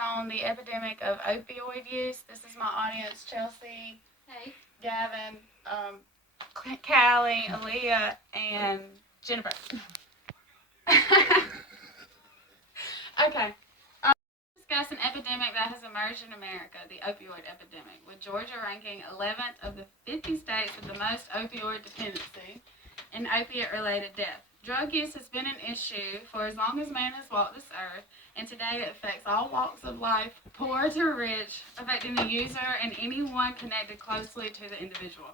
On the epidemic of opioid use. This is my audience: Chelsea, Hey. Gavin, Callie, Aaliyah, and Jennifer. Okay. Discuss an epidemic that has emerged in America, the opioid epidemic, with Georgia ranking 11th of the 50 states with the most opioid dependency and opiate-related death. Drug use has been an issue for as long as man has walked this earth, and today it affects all walks of life, poor to rich, affecting the user and anyone connected closely to the individual.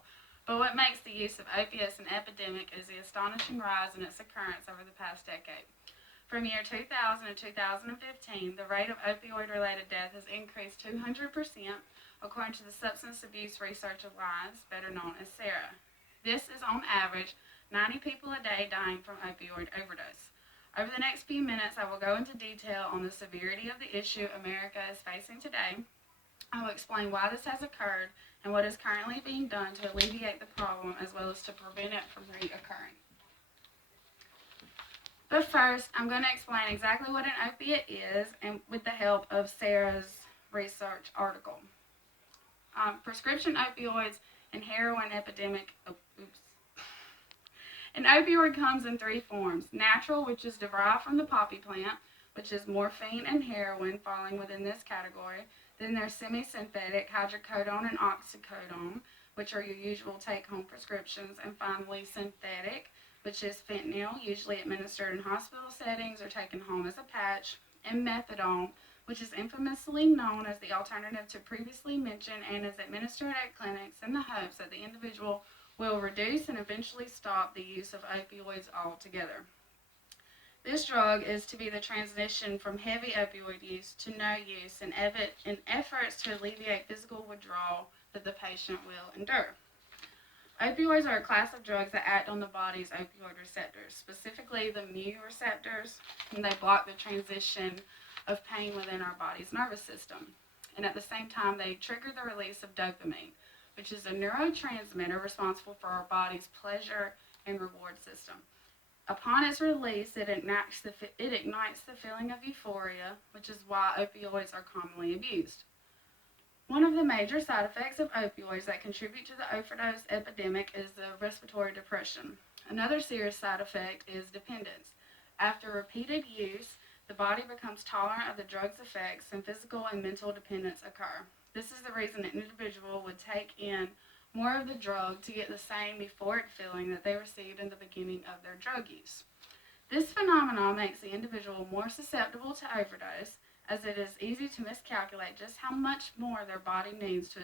But what makes the use of opiates an epidemic is the astonishing rise in its occurrence over the past decade. From year 2000 to 2015, the rate of opioid-related death has increased 200%, according to the Substance Abuse Research Alliance, better known as SARA. This is on average 90 people a day dying from opioid overdose. Over the next few minutes, I will go into detail on the severity of the issue America is facing today. I will explain why this has occurred and what is currently being done to alleviate the problem as well as to prevent it from reoccurring. But first, I'm going to explain exactly what an opiate is and with the help of Sarah's research article. Prescription opioids and heroin epidemic. An opioid comes in three forms: natural, which is derived from the poppy plant, which is morphine and heroin falling within this category. Then there's semi-synthetic, hydrocodone and oxycodone, which are your usual take-home prescriptions. And finally, synthetic, which is fentanyl, usually administered in hospital settings or taken home as a patch, and methadone, which is infamously known as the alternative to previously mentioned and is administered at clinics in the hopes that the individual will reduce and eventually stop the use of opioids altogether. This drug is to be the transition from heavy opioid use to no use in efforts to alleviate physical withdrawal that the patient will endure. Opioids are a class of drugs that act on the body's opioid receptors, specifically the mu receptors, and they block the transition of pain within our body's nervous system. And at the same time, they trigger the release of dopamine, which is a neurotransmitter responsible for our body's pleasure and reward system. Upon its release, it ignites the feeling of euphoria, which is why opioids are commonly abused. One of the major side effects of opioids that contribute to the overdose epidemic is the respiratory depression. Another serious side effect is dependence. After repeated use, the body becomes tolerant of the drug's effects and physical and mental dependence occur. This is the reason an individual would take in more of the drug to get the same euphoric feeling that they received in the beginning of their drug use. This phenomenon makes the individual more susceptible to overdose, as it is easy to miscalculate just how much more their body needs to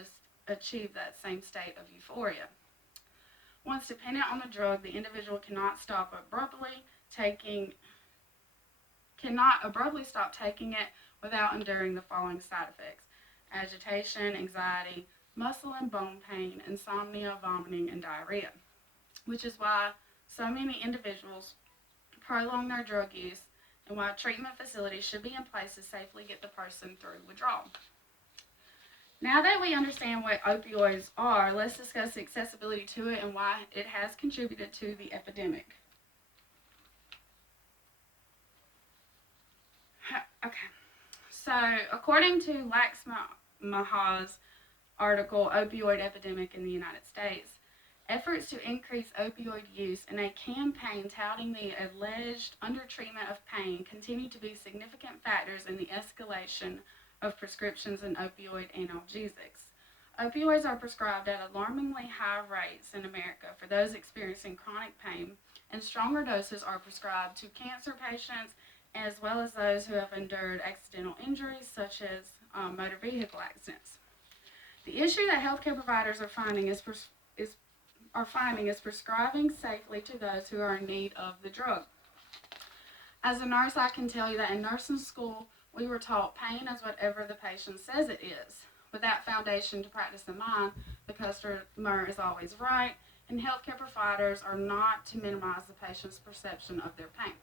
achieve that same state of euphoria. Once dependent on the drug, the individual cannot abruptly stop taking it without enduring the following side effects: agitation, anxiety, muscle and bone pain, insomnia, vomiting, and diarrhea, which is why so many individuals prolong their drug use and why treatment facilities should be in place to safely get the person through withdrawal. Now that we understand what opioids are, let's discuss the accessibility to it and why it has contributed to the epidemic. Okay, so according to Laxmaha's article, Opioid Epidemic in the United States, efforts to increase opioid use in a campaign touting the alleged undertreatment of pain continue to be significant factors in the escalation of prescriptions and opioid analgesics. Opioids are prescribed at alarmingly high rates in America for those experiencing chronic pain, and stronger doses are prescribed to cancer patients as well as those who have endured accidental injuries such as motor vehicle accidents. The issue that healthcare providers are finding is prescribing safely to those who are in need of the drug. As a nurse, I can tell you that in nursing school, we were taught pain is whatever the patient says it is. With that foundation to practice in mind, the customer is always right, and healthcare providers are not to minimize the patient's perception of their pain.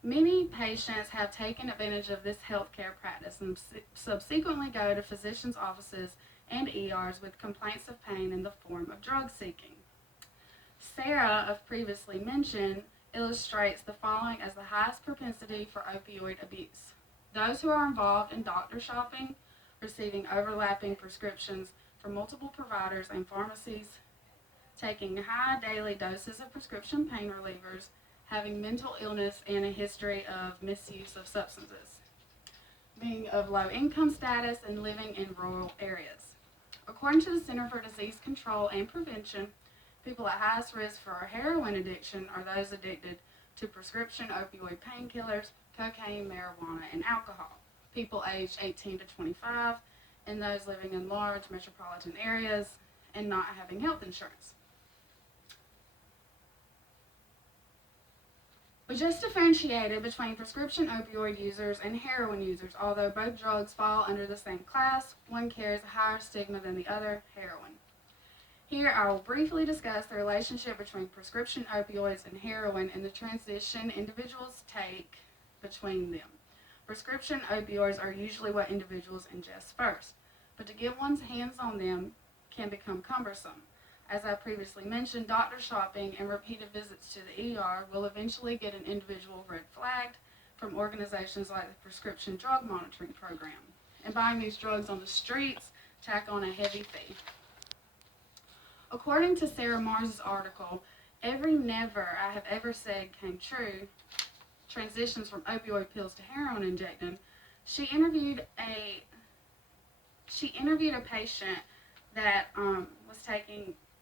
Many patients have taken advantage of this healthcare practice and subsequently go to physicians' offices and ERs with complaints of pain in the form of drug seeking. Sarah, of previously mentioned, illustrates the following as the highest propensity for opioid abuse. Those who are involved in doctor shopping, receiving overlapping prescriptions from multiple providers and pharmacies, taking high daily doses of prescription pain relievers, having mental illness and a history of misuse of substances, being of low income status, and living in rural areas. According to the Center for Disease Control and Prevention, people at highest risk for heroin addiction are those addicted to prescription opioid painkillers, cocaine, marijuana, and alcohol. People aged 18 to 25, and those living in large metropolitan areas and not having health insurance. We just differentiated between prescription opioid users and heroin users. Although both drugs fall under the same class, one carries a higher stigma than the other, heroin. Here I will briefly discuss the relationship between prescription opioids and heroin and the transition individuals take between them. Prescription opioids are usually what individuals ingest first, but to get one's hands on them can become cumbersome. As I previously mentioned, doctor shopping and repeated visits to the ER will eventually get an individual red flagged from organizations like the Prescription Drug Monitoring Program. And buying these drugs on the streets tack on a heavy fee. According to Sarah Mars' article, Every Never I Have Ever Said Came True, Transitions from Opioid Pills to Heroin Injecting, she interviewed a patient that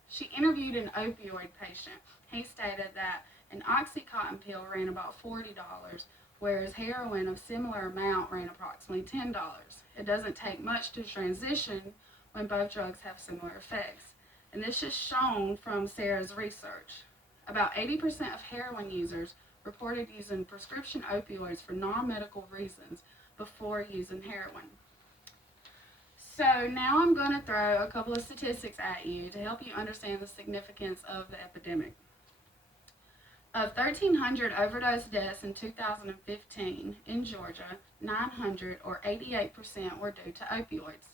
she interviewed an opioid patient. He stated that an Oxycontin pill ran about $40, whereas heroin of similar amount ran approximately $10. It doesn't take much to transition when both drugs have similar effects. And this is shown from Sarah's research. About 80% of heroin users reported using prescription opioids for non-medical reasons before using heroin. So now I'm going to throw a couple of statistics at you to help you understand the significance of the epidemic. Of 1,300 overdose deaths in 2015 in Georgia, 900 or 88% were due to opioids.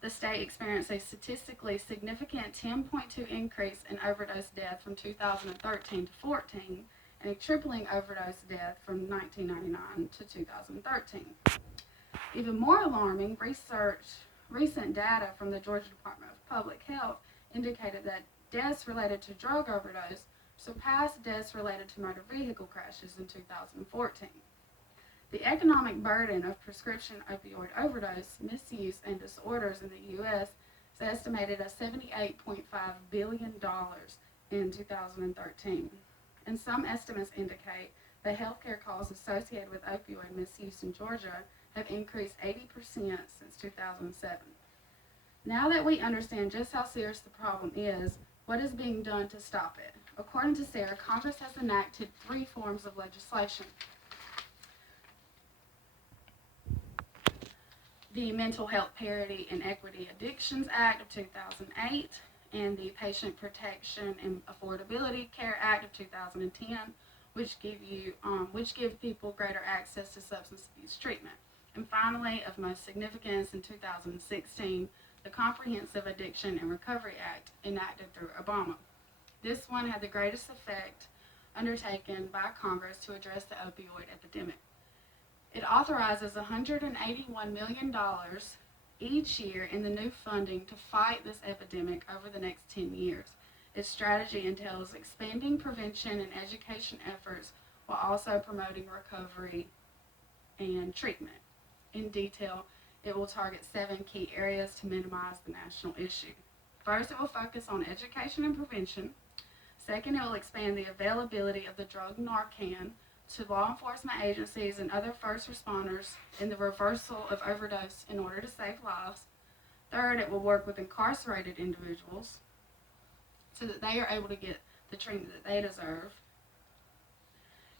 The state experienced a statistically significant 10.2 increase in overdose death from 2013 to 14 and a tripling overdose death from 1999 to 2013. Even more alarming, recent data from the Georgia Department of Public Health indicated that deaths related to drug overdose surpassed deaths related to motor vehicle crashes in 2014. The economic burden of prescription opioid overdose, misuse, and disorders in the U.S. is estimated at $78.5 billion in 2013. And some estimates indicate that healthcare costs associated with opioid misuse in Georgia have increased 80% since 2007. Now that we understand just how serious the problem is, what is being done to stop it? According to Sarah, Congress has enacted 3 forms of legislation. The Mental Health Parity and Equity Addictions Act of 2008 and the Patient Protection and Affordability Care Act of 2010, which give people greater access to substance abuse treatment. And finally, of most significance, in 2016, the Comprehensive Addiction and Recovery Act, enacted through Obama. This one had the greatest effect undertaken by Congress to address the opioid epidemic. It authorizes $181 million each year in the new funding to fight this epidemic over the next 10 years. Its strategy entails expanding prevention and education efforts while also promoting recovery and treatment. In detail, it will target 7 key areas to minimize the national issue. First, it will focus on education and prevention. Second, it will expand the availability of the drug Narcan to law enforcement agencies and other first responders in the reversal of overdose in order to save lives. Third, it will work with incarcerated individuals so that they are able to get the treatment that they deserve.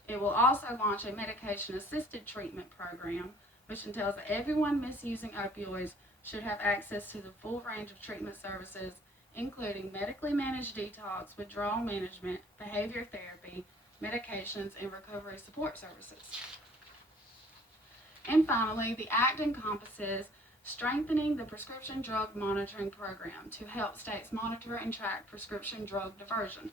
It will also launch a medication-assisted treatment program, which entails that everyone misusing opioids should have access to the full range of treatment services, including medically managed detox, withdrawal management, behavior therapy, medications, and recovery support services. And finally, the Act encompasses strengthening the prescription drug monitoring program to help states monitor and track prescription drug diversion.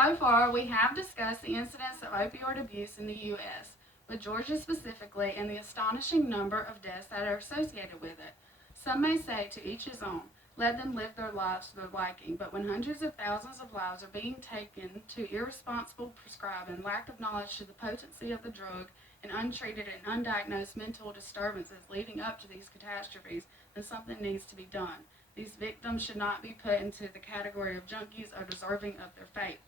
So far, we have discussed the incidence of opioid abuse in the U.S., with Georgia specifically, and the astonishing number of deaths that are associated with it. Some may say, to each his own, let them live their lives to their liking, but when hundreds of thousands of lives are being taken to irresponsible prescribing, lack of knowledge to the potency of the drug, and untreated and undiagnosed mental disturbances leading up to these catastrophes, then something needs to be done. These victims should not be put into the category of junkies or deserving of their fate.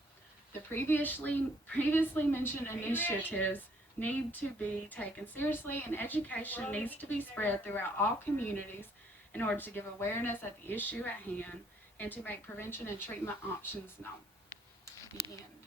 The previously mentioned initiatives need to be taken seriously, and education needs to be spread throughout all communities in order to give awareness of the issue at hand and to make prevention and treatment options known. The end.